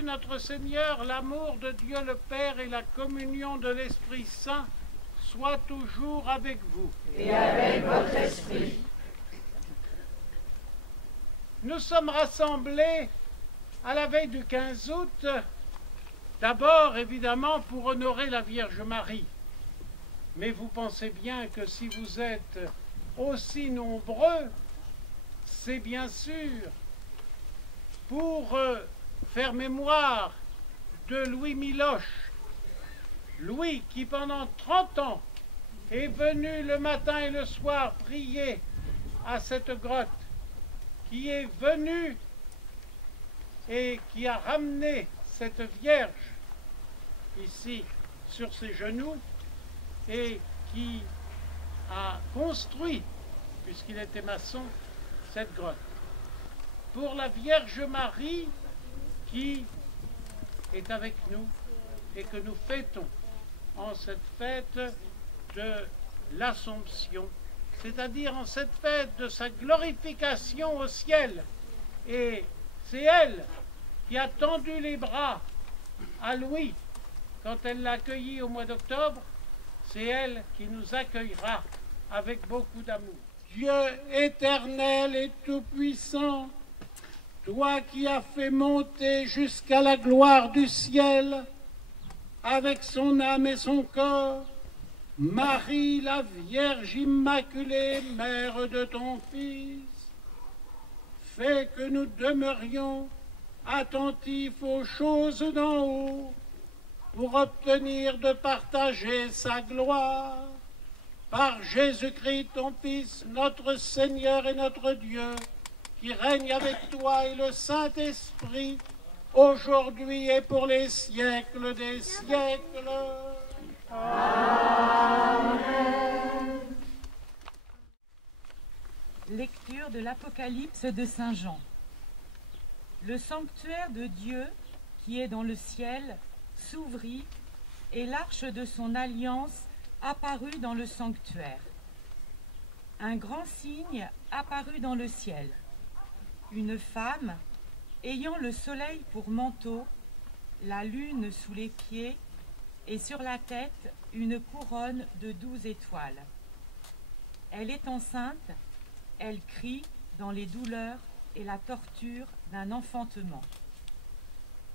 Jésus notre Seigneur, l'amour de Dieu le Père et la communion de l'Esprit Saint soient toujours avec vous. Et avec votre esprit. Nous sommes rassemblés à la veille du 15 août, d'abord évidemment pour honorer la Vierge Marie. Mais vous pensez bien que si vous êtes aussi nombreux, c'est bien sûr pour faire mémoire de Louis Miloche. Louis qui pendant 30 ans est venu le matin et le soir prier à cette grotte, qui est venu et qui a ramené cette Vierge ici sur ses genoux et qui a construit, puisqu'il était maçon, cette grotte. Pour la Vierge Marie qui est avec nous et que nous fêtons en cette fête de l'Assomption, c'est-à-dire en cette fête de sa glorification au ciel. Et c'est elle qui a tendu les bras à Louis quand elle l'a accueilli au mois d'octobre. C'est elle qui nous accueillera avec beaucoup d'amour. Dieu éternel et tout-puissant, toi qui as fait monter jusqu'à la gloire du ciel, avec son âme et son corps, Marie, la Vierge Immaculée, mère de ton Fils, fais que nous demeurions attentifs aux choses d'en haut, pour obtenir de partager sa gloire. Par Jésus-Christ, ton Fils, notre Seigneur et notre Dieu, qui règne avec toi et le Saint-Esprit, aujourd'hui et pour les siècles des siècles. Amen. Lecture de l'Apocalypse de Saint Jean. Le sanctuaire de Dieu, qui est dans le ciel, s'ouvrit, et l'arche de son alliance apparut dans le sanctuaire. Un grand signe apparut dans le ciel. Une femme, ayant le soleil pour manteau, la lune sous les pieds, et sur la tête une couronne de 12 étoiles. Elle est enceinte, elle crie dans les douleurs et la torture d'un enfantement.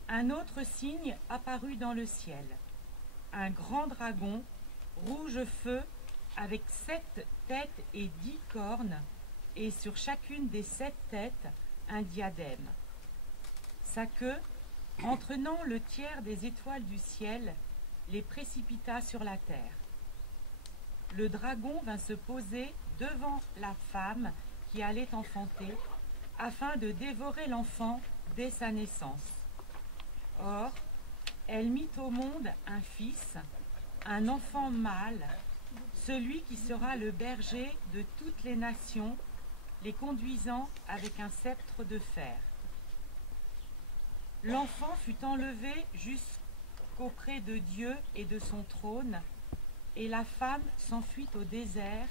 Un autre signe apparut dans le ciel. Un grand dragon, rouge feu, avec 7 têtes et 10 cornes, et sur chacune des 7 têtes, un diadème. Sa queue, entraînant le tiers des étoiles du ciel, les précipita sur la terre. Le dragon vint se poser devant la femme qui allait enfanter, afin de dévorer l'enfant dès sa naissance. Or, elle mit au monde un fils, un enfant mâle, celui qui sera le berger de toutes les nations, les conduisant avec un sceptre de fer. L'enfant fut enlevé jusqu'auprès de Dieu et de son trône, et la femme s'enfuit au désert,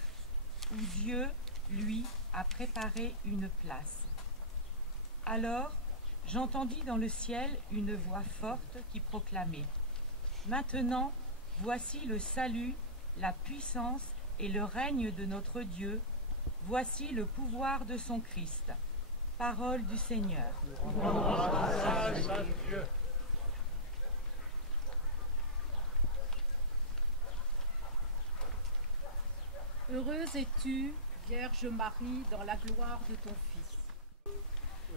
où Dieu, lui, a préparé une place. Alors, j'entendis dans le ciel une voix forte qui proclamait : Maintenant, voici le salut, la puissance et le règne de notre Dieu. Voici le pouvoir de son Christ. Parole du Seigneur. Grâce à Dieu. Heureuse es-tu, Vierge Marie, dans la gloire de ton Fils.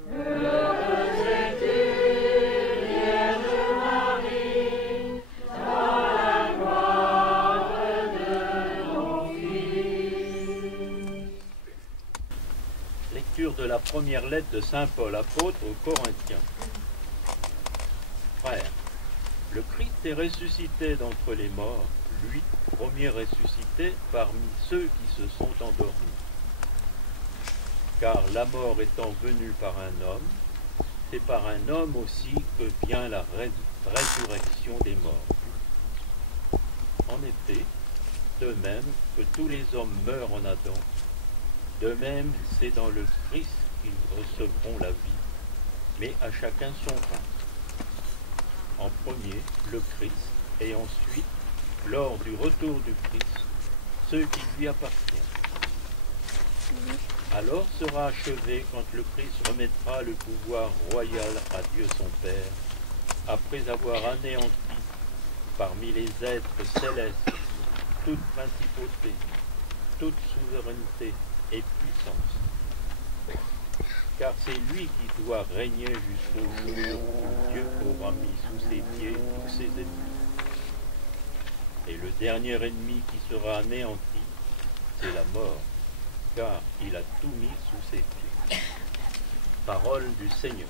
Heureuse es-tu, Vierge Marie, dans la gloire de ton Fils. Lecture de la première lettre de saint Paul, apôtre aux Corinthiens. Frères, le Christ est ressuscité d'entre les morts, lui, premier ressuscité parmi ceux qui se sont endormis. Car la mort étant venue par un homme, c'est par un homme aussi que vient la résurrection des morts. En effet, de même que tous les hommes meurent en Adam, de même c'est dans le Christ qu'ils recevront la vie, mais à chacun son rang. en premier le Christ et ensuite, lors du retour du Christ, ceux qui lui appartiennent. Alors sera achevé quand le Christ remettra le pouvoir royal à Dieu son Père, après avoir anéanti parmi les êtres célestes toute principauté, toute souveraineté et puissance. Car c'est lui qui doit régner jusqu'au jour où Dieu aura mis sous ses pieds tous ses ennemis. Et le dernier ennemi qui sera anéanti, c'est la mort, car il a tout mis sous ses pieds. Parole du Seigneur.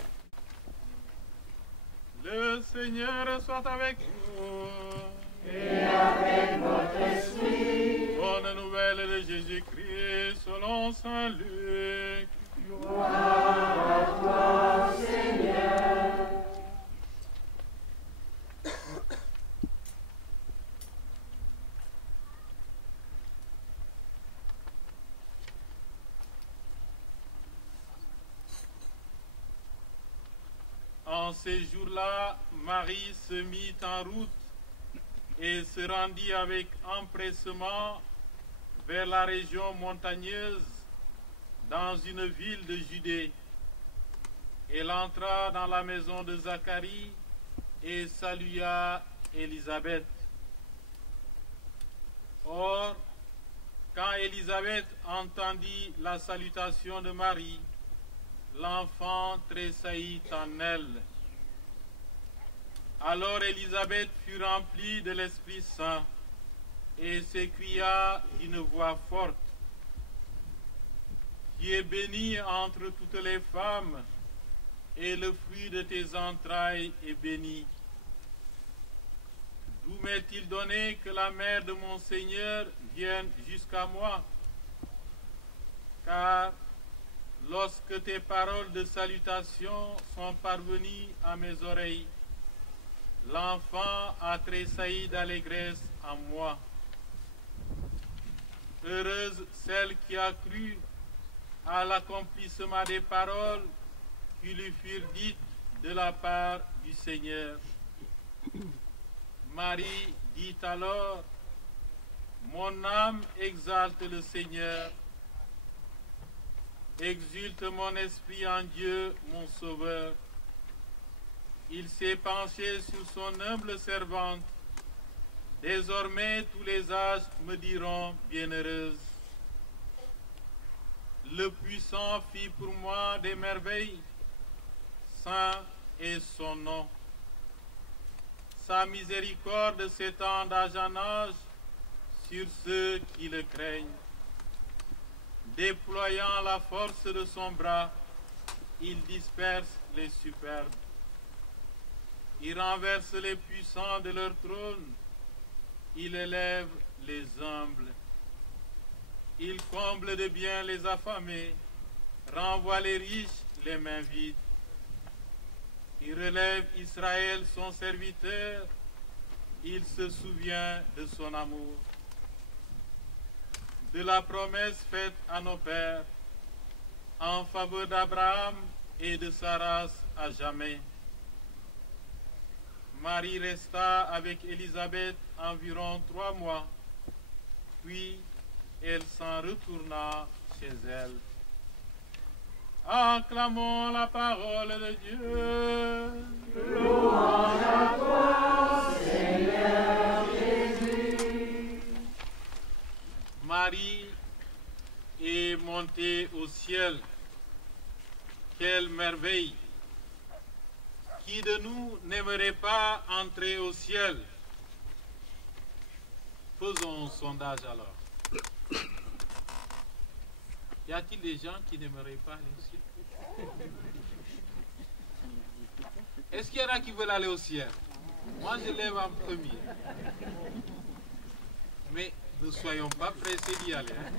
Le Seigneur soit avec vous. Et avec votre esprit. Bonne nouvelle de Jésus-Christ selon saint Luc. Gloire à toi, Seigneur. En ces jours-là, Marie se mit en route et se rendit avec empressement vers la région montagneuse dans une ville de Judée. Elle entra dans la maison de Zacharie et salua Élisabeth. Or, quand Élisabeth entendit la salutation de Marie, l'enfant tressaillit en elle. Alors Élisabeth fut remplie de l'Esprit Saint et s'écria d'une voix forte: Tu es bénie entre toutes les femmes, et le fruit de tes entrailles est béni. D'où m'est-il donné que la mère de mon Seigneur vienne jusqu'à moi? Car lorsque tes paroles de salutation sont parvenues à mes oreilles, l'enfant a tressailli d'allégresse en moi. Heureuse celle qui a cru à l'accomplissement des paroles qui lui furent dites de la part du Seigneur. Marie dit alors: Mon âme exalte le Seigneur. Exulte mon esprit en Dieu, mon Sauveur. Il s'est penché sur son humble servante. Désormais, tous les âges me diront bienheureuse. Le Puissant fit pour moi des merveilles. Saint est son nom. Sa miséricorde s'étend d'âge en âge sur ceux qui le craignent. Déployant la force de son bras, il disperse les superbes. Il renverse les puissants de leur trône. Il élève les humbles. Il comble de bien les affamés, renvoie les riches les mains vides. Il relève Israël son serviteur. Il se souvient de son amour, de la promesse faite à nos pères, en faveur d'Abraham et de sa race à jamais. Marie resta avec Élisabeth environ 3 mois, puis elle s'en retourna chez elle. Acclamons la parole de Dieu. Louange à toi, Seigneur Jésus. Marie est montée au ciel. Quelle merveille! Qui de nous n'aimerait pas entrer au ciel? Faisons un sondage alors. Y a-t-il des gens qui n'aimeraient pas aller au ciel? Est-ce qu'il y en a qui veulent aller au ciel? Moi, je lève en premier. Mais ne soyons pas pressés d'y aller. Hein?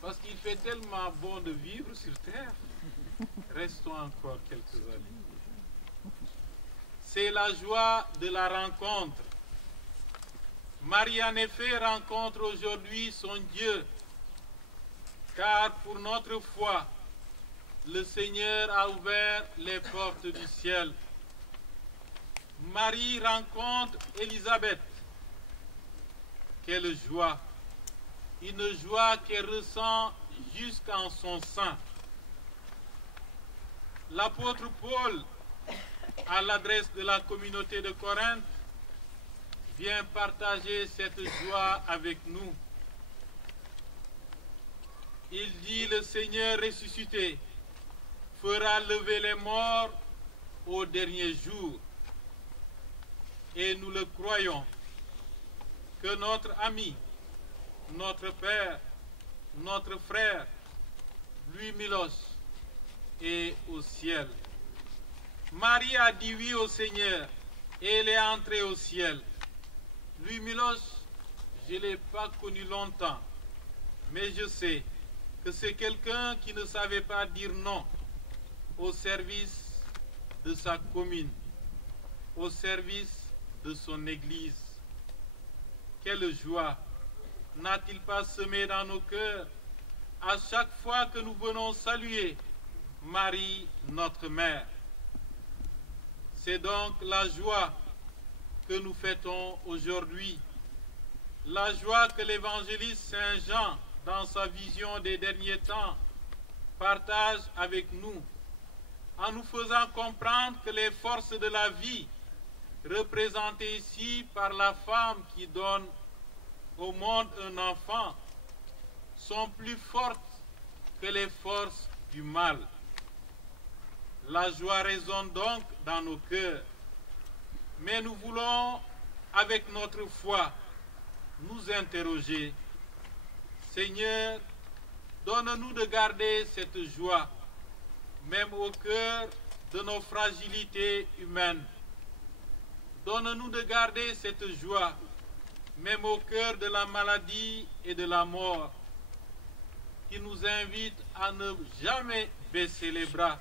Parce qu'il fait tellement bon de vivre sur terre. Restons encore quelques années. C'est la joie de la rencontre. Marie, en effet, rencontre aujourd'hui son Dieu. Car pour notre foi, le Seigneur a ouvert les portes du ciel. Marie rencontre Élisabeth. Quelle joie! Une joie qu'elle ressent jusqu'en son sein. L'apôtre Paul, à l'adresse de la communauté de Corinthe, vient partager cette joie avec nous. Il dit: le Seigneur ressuscité fera lever les morts au dernier jour. Et nous le croyons, que notre ami, notre père, notre frère, Louis Miloche, est au ciel. Marie a dit oui au Seigneur et elle est entrée au ciel. Louis Miloche, je ne l'ai pas connu longtemps, mais je sais que c'est quelqu'un qui ne savait pas dire non au service de sa commune, au service de son église. Quelle joie n'a-t-il pas semé dans nos cœurs à chaque fois que nous venons saluer Marie, notre mère. C'est donc la joie que nous fêtons aujourd'hui, la joie que l'évangéliste Saint Jean, dans sa vision des derniers temps, partage avec nous, en nous faisant comprendre que les forces de la vie, représentées ici par la femme qui donne au monde un enfant, sont plus fortes que les forces du mal. La joie résonne donc dans nos cœurs, mais nous voulons, avec notre foi, nous interroger. Seigneur, donne-nous de garder cette joie, même au cœur de nos fragilités humaines. Donne-nous de garder cette joie, même au cœur de la maladie et de la mort, qui nous invite à ne jamais baisser les bras,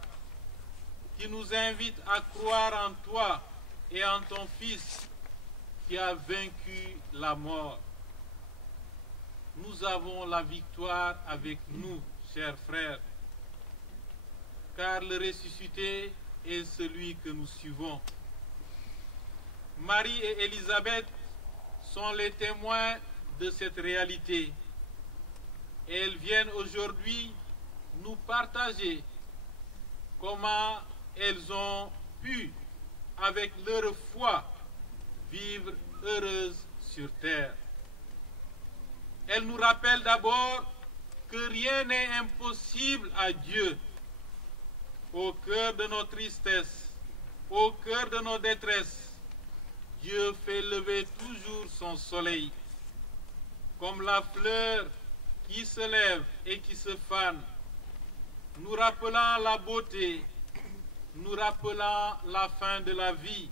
qui nous invite à croire en toi et en ton Fils qui a vaincu la mort. Nous avons la victoire avec nous, chers frères, car le ressuscité est celui que nous suivons. Marie et Élisabeth sont les témoins de cette réalité. Et elles viennent aujourd'hui nous partager comment elles ont pu, avec leur foi, vivre heureuses sur terre. Elles nous rappellent d'abord que rien n'est impossible à Dieu. Au cœur de nos tristesses, au cœur de nos détresses, Dieu fait lever toujours son soleil, comme la fleur qui se lève et qui se fane, nous rappelant la beauté, nous rappelant la fin de la vie.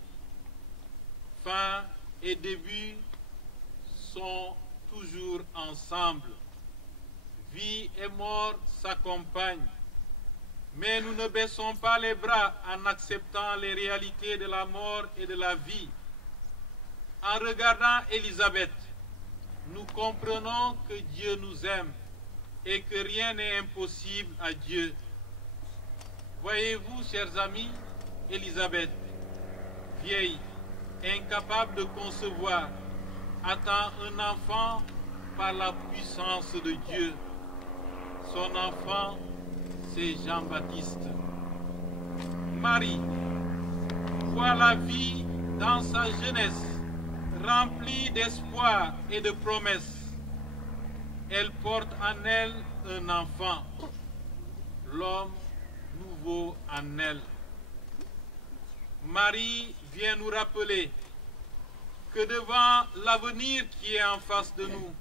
Fin et début sont toujours ensemble. Vie et mort s'accompagnent. Mais nous ne baissons pas les bras en acceptant les réalités de la mort et de la vie. En regardant Élisabeth, nous comprenons que Dieu nous aime et que rien n'est impossible à Dieu. Voyez-vous, chers amis, Élisabeth, vieille, incapable de concevoir, attend un enfant par la puissance de Dieu. Son enfant, c'est Jean-Baptiste. Marie voit la vie dans sa jeunesse, remplie d'espoir et de promesses. Elle porte en elle un enfant, l'homme nouveau en elle. Marie vient nous rappeler que devant l'avenir qui est en face de nous,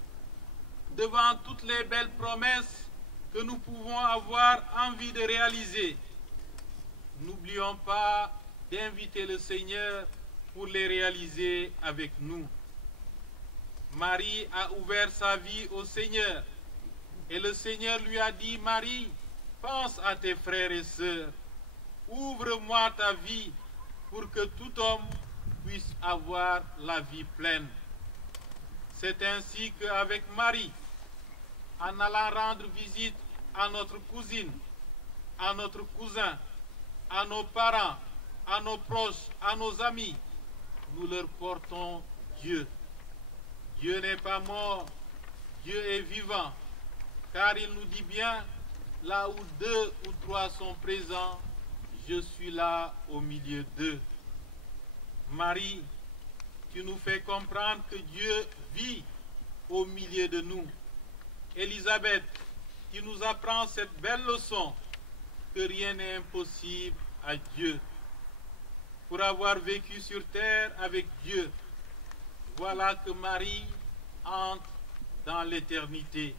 devant toutes les belles promesses que nous pouvons avoir envie de réaliser, n'oublions pas d'inviter le Seigneur pour les réaliser avec nous. Marie a ouvert sa vie au Seigneur et le Seigneur lui a dit: Marie, pense à tes frères et sœurs, ouvre-moi ta vie pour que tout homme puisse avoir la vie pleine. C'est ainsi qu'avec Marie, en allant rendre visite à notre cousine, à notre cousin, à nos parents, à nos proches, à nos amis, nous leur portons Dieu. Dieu n'est pas mort, Dieu est vivant, car il nous dit bien, là où 2 ou 3 sont présents, je suis là au milieu d'eux. Marie, tu nous fais comprendre que Dieu vit au milieu de nous. Élisabeth, tu nous apprends cette belle leçon que rien n'est impossible à Dieu. Pour avoir vécu sur terre avec Dieu, voilà que Marie entre dans l'éternité.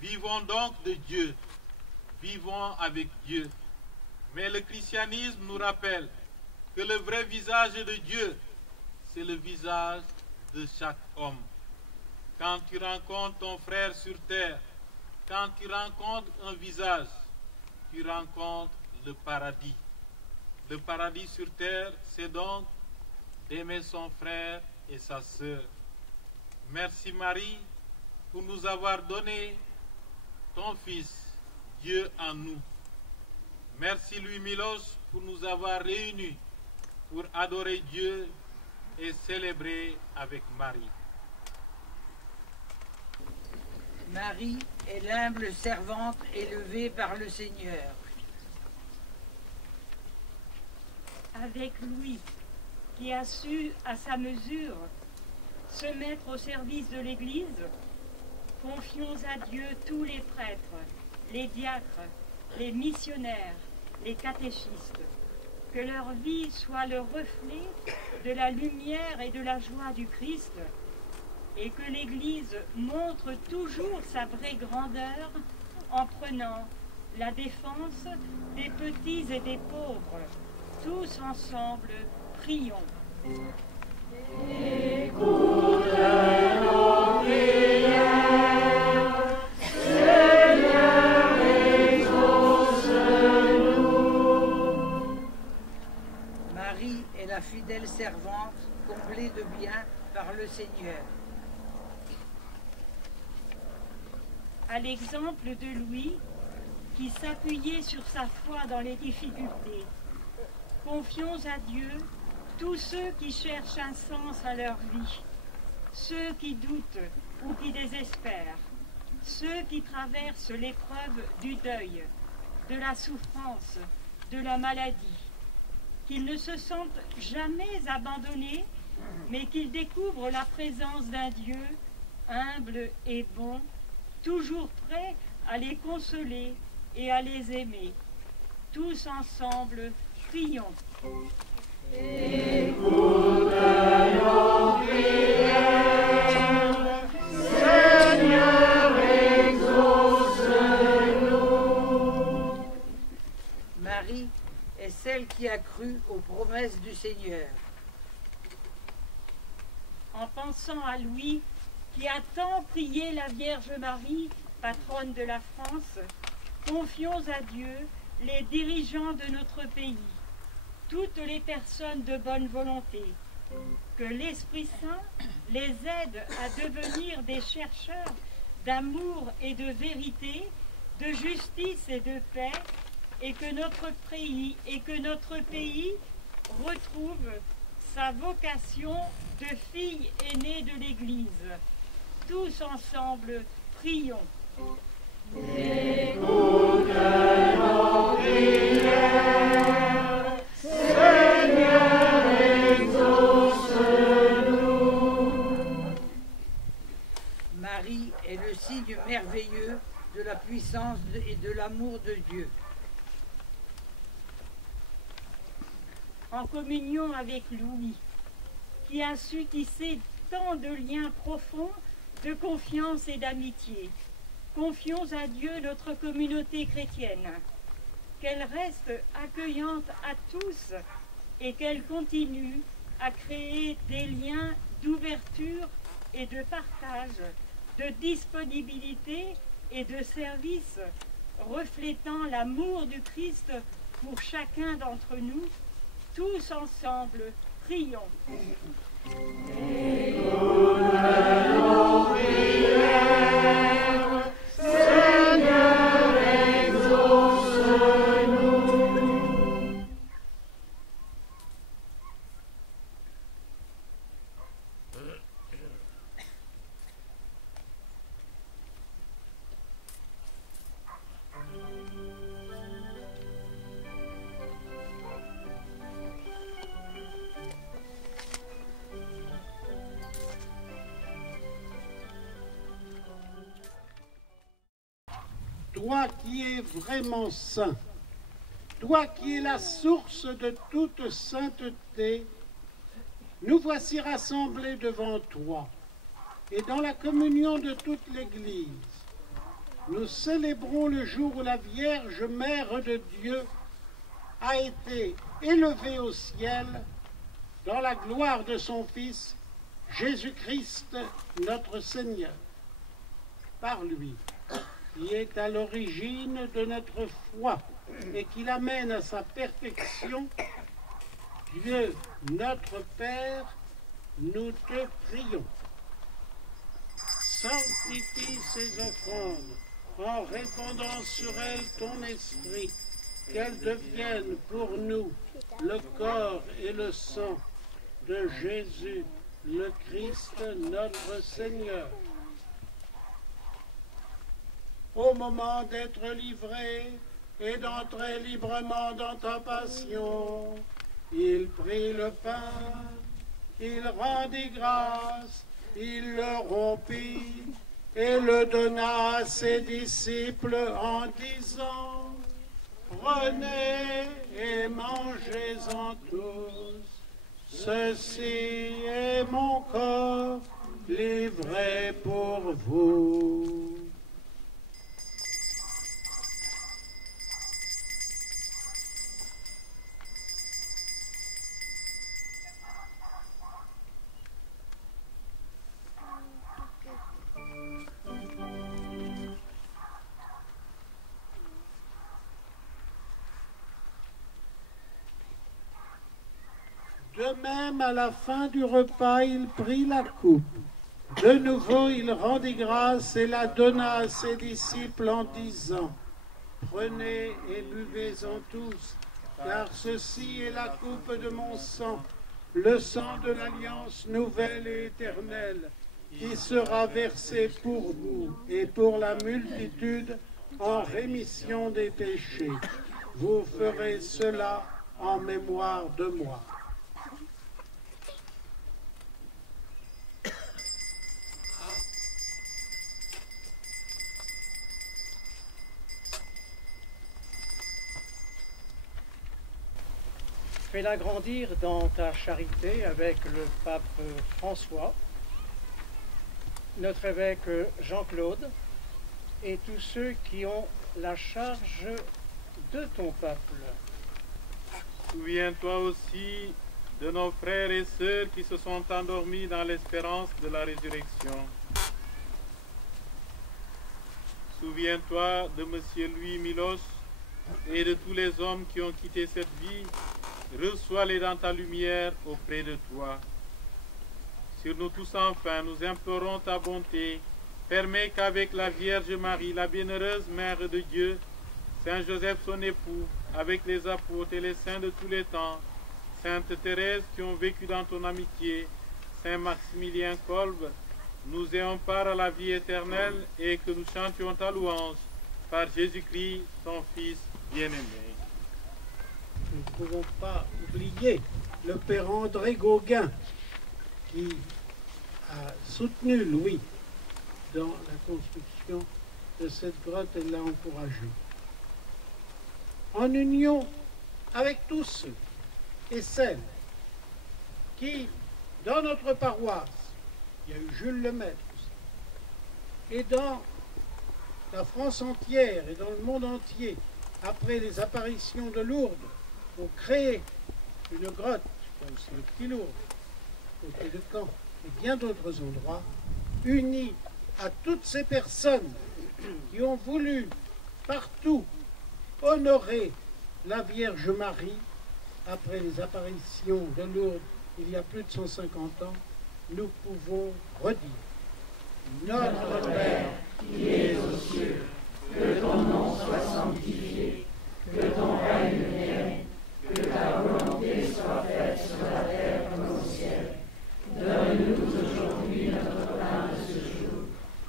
Vivons donc de Dieu, vivons avec Dieu. Mais le christianisme nous rappelle que le vrai visage de Dieu, c'est le visage de chaque homme. Quand tu rencontres ton frère sur terre, quand tu rencontres un visage, tu rencontres le paradis. Le paradis sur terre, c'est donc d'aimer son frère et sa sœur. Merci Marie pour nous avoir donné ton Fils, Dieu en nous. Merci Louis Miloche pour nous avoir réunis pour adorer Dieu et célébrer avec Marie. Marie est l'humble servante élevée par le Seigneur. Avec Louis, qui a su, à sa mesure, se mettre au service de l'Église, confions à Dieu tous les prêtres, les diacres, les missionnaires, les catéchistes, que leur vie soit le reflet de la lumière et de la joie du Christ, et que l'Église montre toujours sa vraie grandeur en prenant la défense des petits et des pauvres. Tous ensemble, prions. Écoute nos prières, Seigneur, exauce-nous. Marie est la fidèle servante comblée de biens par le Seigneur. À l'exemple de Louis, qui s'appuyait sur sa foi dans les difficultés, confions à Dieu tous ceux qui cherchent un sens à leur vie, ceux qui doutent ou qui désespèrent, ceux qui traversent l'épreuve du deuil, de la souffrance, de la maladie, qu'ils ne se sentent jamais abandonnés, mais qu'ils découvrent la présence d'un Dieu humble et bon, toujours prêt à les consoler et à les aimer. Tous ensemble, prions. Écoute nos prières, Seigneur, exauce-nous. Marie est celle qui a cru aux promesses du Seigneur. En pensant à Louis, qui a tant prié la Vierge Marie, patronne de la France, confions à Dieu les dirigeants de notre pays, toutes les personnes de bonne volonté, que l'Esprit Saint les aide à devenir des chercheurs d'amour et de vérité, de justice et de paix, et que notre pays retrouve sa vocation de fille aînée de l'Église. Tous ensemble, prions. Écoute nos prières, Seigneur, exauce-nous. Marie est le signe merveilleux de la puissance et de l'amour de Dieu. En communion avec Louis, qui a su tisser tant de liens profonds de confiance et d'amitié, confions à Dieu notre communauté chrétienne, qu'elle reste accueillante à tous et qu'elle continue à créer des liens d'ouverture et de partage, de disponibilité et de service, reflétant l'amour du Christ pour chacun d'entre nous. Tous ensemble, prions. Écoute nos prières, Seigneur, exauce-nous. toi qui es vraiment saint, toi qui es la source de toute sainteté, nous voici rassemblés devant toi. Et dans la communion de toute l'Église, nous célébrons le jour où la Vierge Mère de Dieu a été élevée au ciel dans la gloire de son Fils, Jésus-Christ, notre Seigneur. Par lui, qui est à l'origine de notre foi et qui l'amène à sa perfection, Dieu, notre Père, nous te prions. Sanctifie ces offrandes en répandant sur elles ton esprit, qu'elles deviennent pour nous le corps et le sang de Jésus, le Christ, notre Seigneur. Au moment d'être livré et d'entrer librement dans ta passion, il prit le pain, il rendit grâce, il le rompit et le donna à ses disciples en disant: prenez et mangez-en tous. Ceci est mon corps livré pour vous. De même, à la fin du repas, il prit la coupe. De nouveau, il rendit grâce et la donna à ses disciples en disant: prenez et buvez-en tous, car ceci est la coupe de mon sang, le sang de l'alliance nouvelle et éternelle, qui sera versé pour vous et pour la multitude en rémission des péchés. Vous ferez cela en mémoire de moi. Fais-la grandir dans ta charité avec le pape François, notre évêque Jean-Claude et tous ceux qui ont la charge de ton peuple. Souviens-toi aussi de nos frères et sœurs qui se sont endormis dans l'espérance de la résurrection. Souviens-toi de M. Louis Milos et de tous les hommes qui ont quitté cette vie. Reçois-les dans ta lumière auprès de toi. Sur nous tous enfin, nous implorons ta bonté. Permets qu'avec la Vierge Marie, la bienheureuse Mère de Dieu, Saint Joseph son époux, avec les apôtres et les saints de tous les temps, Sainte Thérèse qui ont vécu dans ton amitié, Saint Maximilien Kolbe, nous ayons part à la vie éternelle et que nous chantions ta louange par Jésus-Christ, ton Fils bien-aimé. Nous ne pouvons pas oublier le père André Gauguin qui a soutenu Louis dans la construction de cette grotte et l'a encouragé. En union avec tous ceux et celles qui, dans notre paroisse, il y a eu Jules Lemaître aussi, et dans la France entière et dans le monde entier, après les apparitions de Lourdes, ont créé une grotte, aussi le Petit Lourdes, côté de Caen, et bien d'autres endroits, unis à toutes ces personnes qui ont voulu partout honorer la Vierge Marie après les apparitions de Lourdes il y a plus de 150 ans, nous pouvons redire: Notre Père qui es aux cieux, que ton nom soit sanctifié, que ton règne vienne, que ta volonté soit faite sur la terre comme au ciel. Donne-nous aujourd'hui notre pain de ce jour.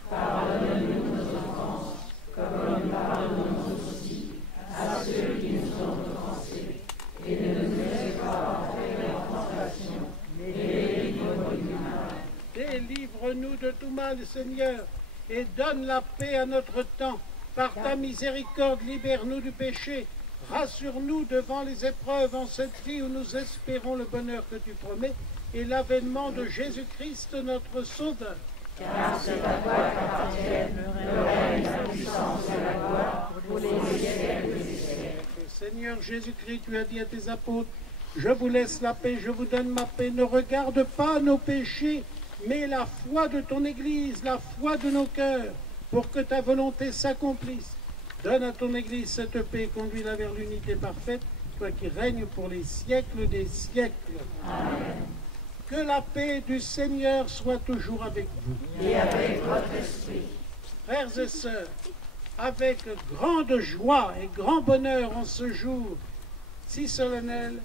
Pardonne-nous nos offenses, comme nous pardonnons aussi à ceux qui nous ont offensés. Et ne nous laisse pas entrer en tentation, mais délivre-nous du mal. Délivre-nous de tout mal, Seigneur, et donne la paix à notre temps, Par ta miséricorde, libère-nous du péché. Rassure-nous devant les épreuves en cette vie où nous espérons le bonheur que tu promets et l'avènement de Jésus-Christ, notre Sauveur. Car c'est à toi qu'appartiennent le règne, la puissance et la gloire pour les siècles des siècles. Seigneur Jésus-Christ, tu as dit à tes apôtres, je vous laisse la paix, je vous donne ma paix. Ne regarde pas nos péchés, mais la foi de ton Église, la foi de nos cœurs, pour que ta volonté s'accomplisse. Donne à ton Église cette paix, conduis-la vers l'unité parfaite, toi qui règnes pour les siècles des siècles. Amen. Que la paix du Seigneur soit toujours avec vous. Et avec votre esprit. Frères et sœurs, avec grande joie et grand bonheur en ce jour si solennel,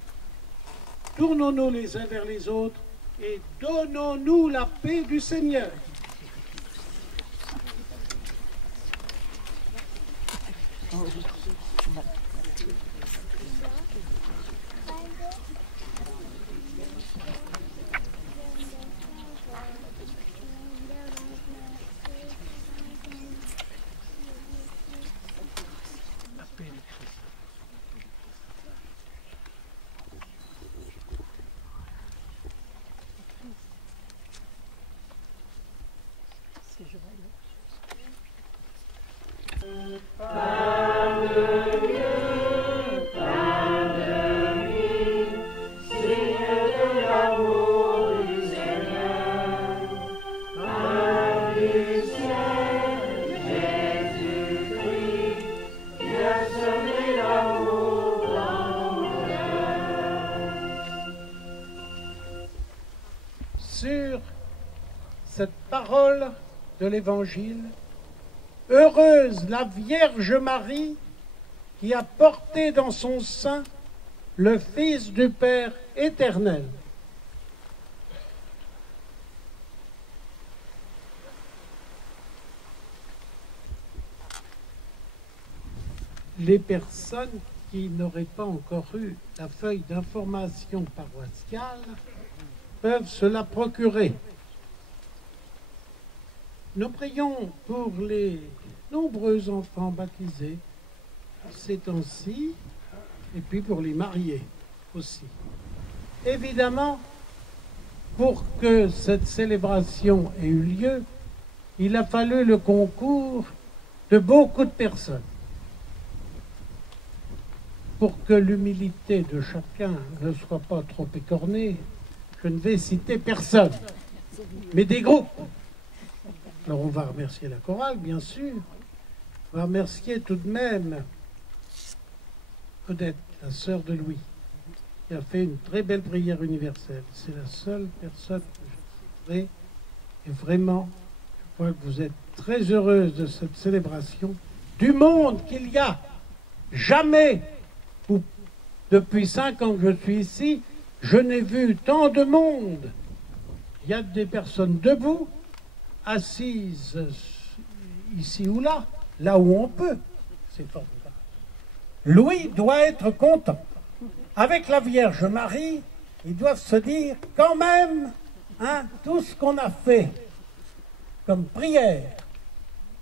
tournons-nous les uns vers les autres et donnons-nous la paix du Seigneur. Sur cette parole de l'Évangile, heureuse la Vierge Marie qui a porté dans son sein le Fils du Père éternel. Les personnes qui n'auraient pas encore eu la feuille d'information paroissiale peuvent se la procurer. Nous prions pour les nombreux enfants baptisés ces temps-ci, et puis pour les mariés aussi. Évidemment, pour que cette célébration ait eu lieu, il a fallu le concours de beaucoup de personnes. Pour que l'humilité de chacun ne soit pas trop écornée, je ne vais citer personne, mais des groupes. Alors on va remercier la chorale, bien sûr. On va remercier tout de même Odette, la sœur de Louis, qui a fait une très belle prière universelle. C'est la seule personne que je citerai. Et vraiment, je crois que vous êtes très heureuse de cette célébration. Du monde qu'il y a, jamais, ou depuis 5 ans que je suis ici, je n'ai vu tant de monde. Il y a des personnes debout, assises ici ou là, là où on peut. C'est formidable. Louis doit être content. Avec la Vierge Marie, ils doivent se dire, quand même, hein, tout ce qu'on a fait comme prière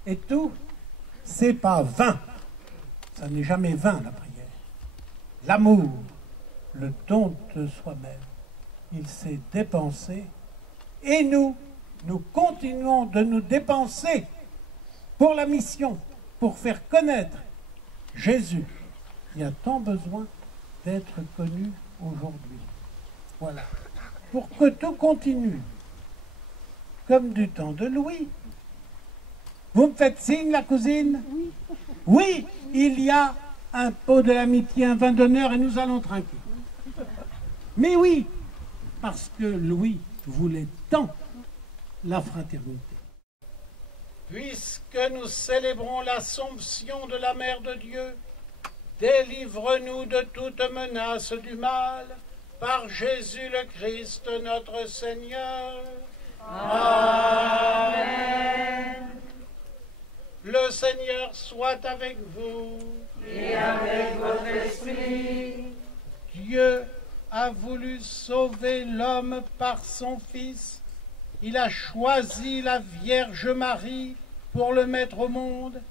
et tout, c'est pas vain. Ça n'est jamais vain, la prière. L'amour, le don de soi-même, il s'est dépensé et nous continuons de nous dépenser pour la mission, pour faire connaître Jésus. Il y a tant besoin d'être connu aujourd'hui. Voilà. Pour que tout continue, comme du temps de Louis. Vous me faites signe, la cousine? Oui. Oui, il y a un pot de l'amitié, un vin d'honneur, et nous allons trinquer. Mais oui, parce que Louis voulait tant la fraternité. Puisque nous célébrons l'Assomption de la Mère de Dieu, délivre-nous de toute menace du mal, par Jésus le Christ notre Seigneur. Amen. Le Seigneur soit avec vous. Et avec votre esprit. Dieu a voulu sauver l'homme par son Fils. Il a choisi la Vierge Marie pour le mettre au monde.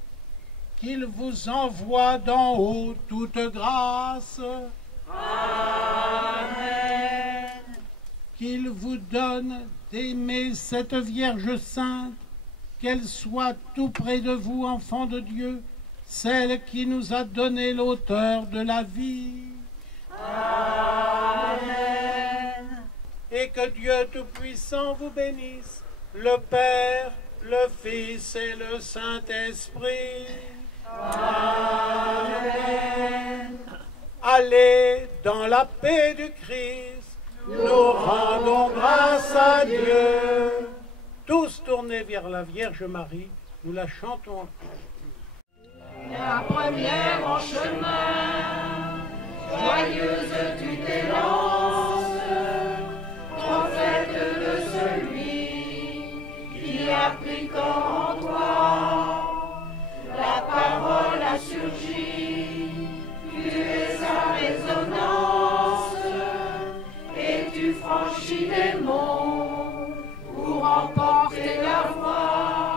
qu'il vous envoie d'en haut toute grâce. Amen. Qu'il vous donne d'aimer cette Vierge sainte, qu'elle soit tout près de vous, enfants de Dieu, celle qui nous a donné l'auteur de la vie. Amen. Et que Dieu Tout-Puissant vous bénisse, le Père, le Fils et le Saint-Esprit. Amen. Allez dans la paix du Christ, nous rendons grâce à Dieu. Tous tournés vers la Vierge Marie, nous la chantons. La première en chemin, joyeuse tu t'élances, prophète de celui qui a pris corps en toi. La parole a surgi, tu es sa résonance, et tu franchis les monts pour emporter la voie.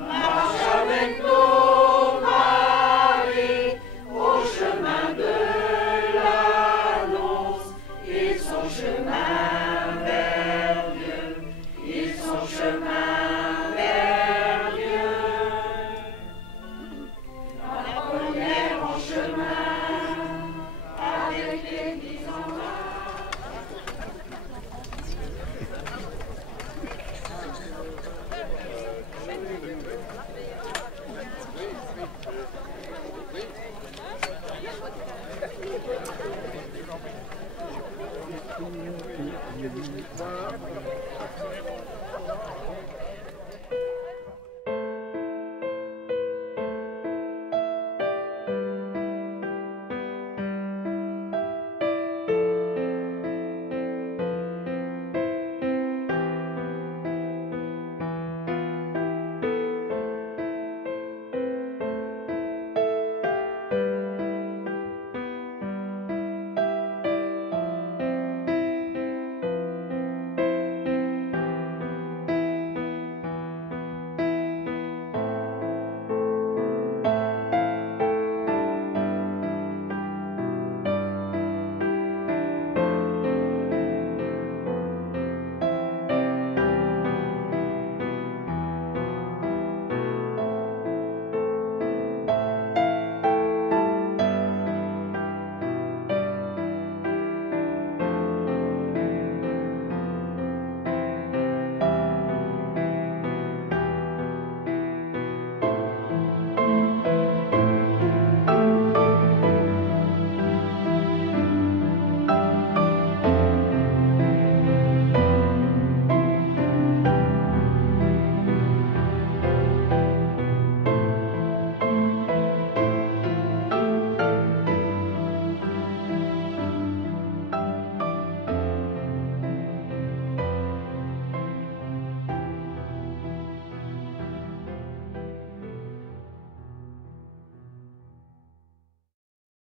Marche avec nous, Marie, au chemin de l'annonce. Ils sont chemin vers Dieu, ils sont chemin vers Dieu. La première en chemin, avec l'église en main.